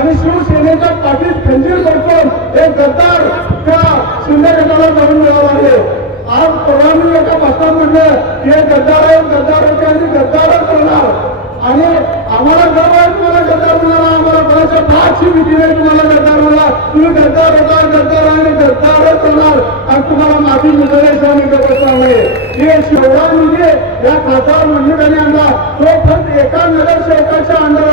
आणि शिवसेनेच्या पाठीत खंजीर पडकून हे गद्दार त्या शिंदे गटाला जाऊन मिळाला आहे. आज पवारांनी एका भाषणात म्हणलं की हे गद्दार आहे गद्दार होते आणि गद्दारच करणार. आणि आम्हाला गर्व आहे तुम्हाला गद्दार मिळाला आम्हाला कोणाच्या पाचची भीती नाही तुम्हाला गद्दार मिळाला. तुम्ही गद्दार होता गद्दार आणि गद्दारच करणार. आणि तुम्हाला माफी मिळाल्याशिवाय मी गप्प नाही हे शिवराज म्हणजे या खासदार मंडळाने आणला. तो फक्त एका नगरसेवकाच्या अंडर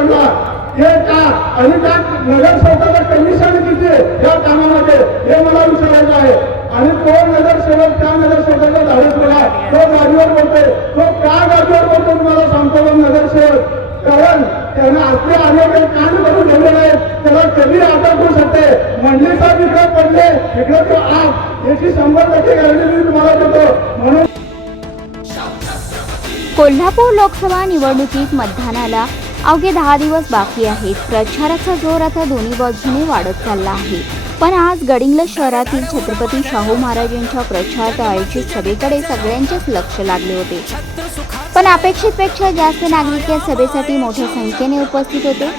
हे का? आणि त्या नगरसेवकाला कमिशन किती या कामामध्ये हे मला विचारायचं आहे. आणि तो नगरसेवक त्या नगरसेवकाचा धाडस केला. तो गाडीवर बोलतोय तो का गाडीवर बोलतो तुम्हाला सांगतो नगरसेवक. कारण त्यांना असले अनेक कान करून ठेवलेले आहेत त्याला कधी अटक होऊ शकते? म्हणजे मंडळीचा इकडे पडले. इकडे तो आग याची शंभर टक्के गॅरंटी मी तुम्हाला देतो. म्हणून कोल्हापूर लोकसभा निवडणुकीत मतदानाला अवघे दहा दिवस बाकी आहेत. प्रचाराचा जोर आता दोन्ही बाजूने वाढत चालला आहे. पण आज गडिंग्लज शहरातील छत्रपती शाहू महाराजांच्या प्रचारात आयोजित सभेकडे सगळ्यांचेच लक्ष लागले होते. पण अपेक्षेपेक्षा जास्त नागरिक या सभेसाठी मोठ्या संख्येने उपस्थित होते.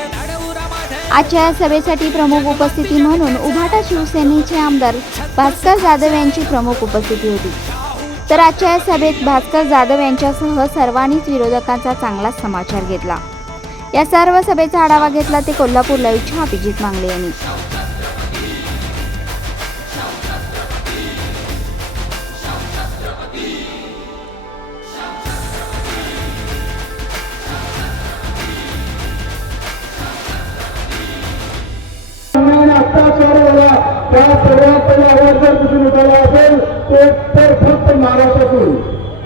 आजच्या या सभेसाठी प्रमुख उपस्थिती म्हणून उभाटा शिवसेनेचे आमदार भास्कर जाधव यांची प्रमुख उपस्थिती होती. तर आजच्या या सभेत भास्कर जाधव यांच्यासह सर्वांनीच विरोधकांचा चांगला समाचार घेतला. या सर्व सभेचा आढावा घेतला ते कोल्हापूर लाईव्हच्या अभिजित मांगले यांनी. त्या पहिला आवाज जर कुठून उठाला असेल तर फक्त महाराष्ट्रातून.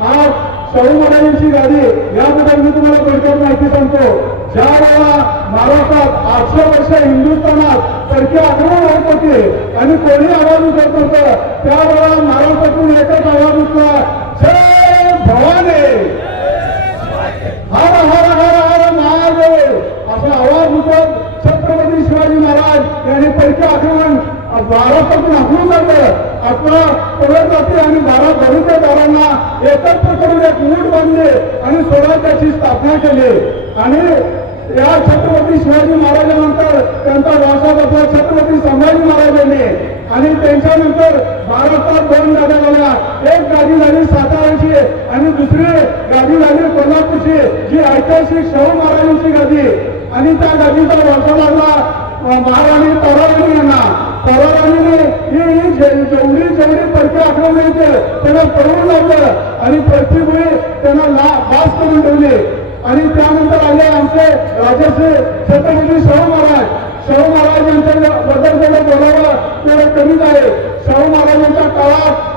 आज शाहू महाराजांची गाडी याबद्दल मी तुम्हाला थोडक्यात माहिती सांगतो. ज्या वेळेला महाराष्ट्रात आठशे वर्ष हिंदुस्थानात परकी आक्रमण होत होते आणि कोणी आवाज उठत नव्हतं त्यावेळेला महाराष्ट्रातून एकच आवाज उठला जय भवानी. हर हर हर हर महादेव. असा आवाज उठत छत्रपती शिवाजी महाराज यांनी पैकी आक्रमण महाराष्ट्रातून आखून काढलं. आपला परत आणि बारा दारांना एकत्र करून एक मूठ बांधले आणि स्वराज्याची स्थापना केली. आणि या छत्रपती शिवाजी महाराजांनंतर त्यांचा वारसा बसला छत्रपती संभाजी महाराजांनी आणि त्यांच्यानंतर महाराष्ट्रात दोन गाड्या झाल्या. एक गादी झाली साताऱ्याची आणि दुसरी गादी झाली कोल्हापूरची जी ऐतिहासिक शाहू महाराजांची गादी आणि त्या गादीचा वारसा लागला महाराणी तोराराणी यांना. तोराराणीने ही जेवढी जेवढी परकी आठवण येते त्यांना पळवून लावलं आणि पृथ्वीमुळे त्यांना ला बास करून ठेवली. आणि त्यानंतर आले आमचे राजश्री छत्रपती शाहू महाराज. शाहू महाराज यांच्या बद्दल जेवढं बोलावं तेवढं कमीच आहे शाहू महाराजांच्या काळात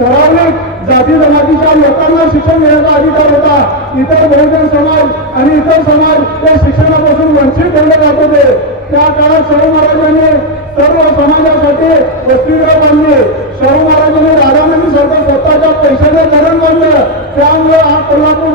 ठराविक जाती जमातीच्या लोकांना शिक्षण घेण्याचा अधिकार होता. इतर बहुजन समाज आणि इतर समाज ते शिक्षणापासून वंचित ठेवले जात होते. त्या काळात शाहू महाराजांनी सर्व समाजासाठी वस्तीगृह बांधले. शाहू महाराजांनी राधा सर्व स्वतःच्या पैशाने धरण बांधलं त्यामुळे हा कोल्हापूर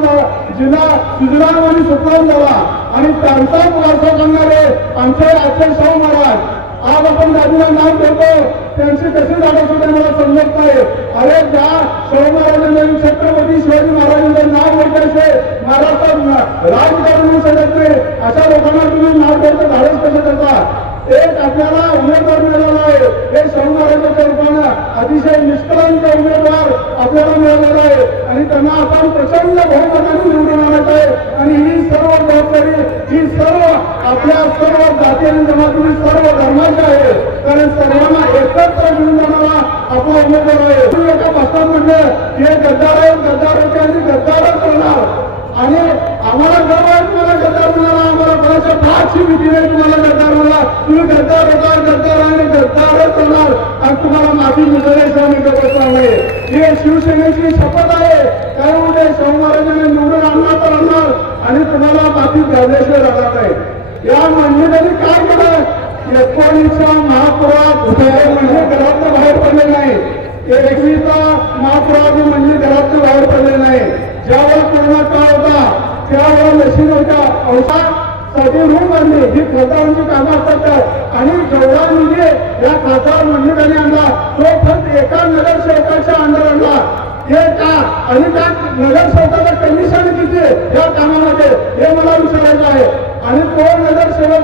जिल्हा सुजलाम आणि सुफलाम झाला. आणि त्यांचाच वारसा करणारे आमचे आजचे शाहू महाराज आज आपण दादीला नाव देतो. त्यांची कशी जागा सुद्धा मला समजत नाही. अरे ज्या शाहू महाराजांनी छत्रपती शिवाजी महाराजांचं नाव ओळखायचे महाराष्ट्रात राजकारण होऊ नाही. अशा लोकांना तुम्ही नाव ठेवतो धाडस कसं करता? एक आपल्याला उमेदवार मिळाला आहे. हे शाहू महाराजांच्या अतिशय निष्कलंक उमेदवार आपल्याला मिळालेला आहे आणि त्यांना आपण प्रचंड बहुमताने निवडून आणत आहे. आणि ही सर्व जबाबदारी ही सर्व आपल्या सर्व जाती आणि जमाती सर्व धर्माची आहे कारण सर्वांना एकत्र मिळून जाणारा आपला उमेदवार आहे. एका भाषणात म्हणजे हे गद्दार आहे गद्दार होते आणि गद्दारच राहणार आणि आम्हाला गर्व आहे तुम्हाला गद्दार मिळाला आम्हाला कोणाच्या फारशी भीती नाही तुम्हाला गद्दार मिळाला तुम्ही गद्दार होता गद्दार आणि गद्दारच राहणार आणि तुम्हाला माफी मिळाल्याशिवाय हे शिवसेनेची शपथ आहे. काय उद्या शाहू महाराजांनी निवडून आणणार तर आणणार आणि तुम्हाला माफी द्यावल्याशिवाय राहणार नाही. या मंडळींनी काय केलं एकोणीसच्या महापुरात उभे म्हणजे घरातनं बाहेर पडले नाही. एकवीसचा महापुरात म्हणजे घरातनं बाहेर पडले नाही. ज्यावेळेला कोरोना काळ होता त्यावेळेला लसी नव्हत्या औषधसाठी रूम बांधली ही खासदारांची कामं असतात त्या. आणि जेवढा निधी या खासदार मंडळाने आणला तो फक्त एका नगरसेवकाच्या अंडर हे का? आणि त्या नगरसेवकाला कमिशन किती या कामामध्ये हे मला विचारायचं आहे. आणि तो नगरसेवक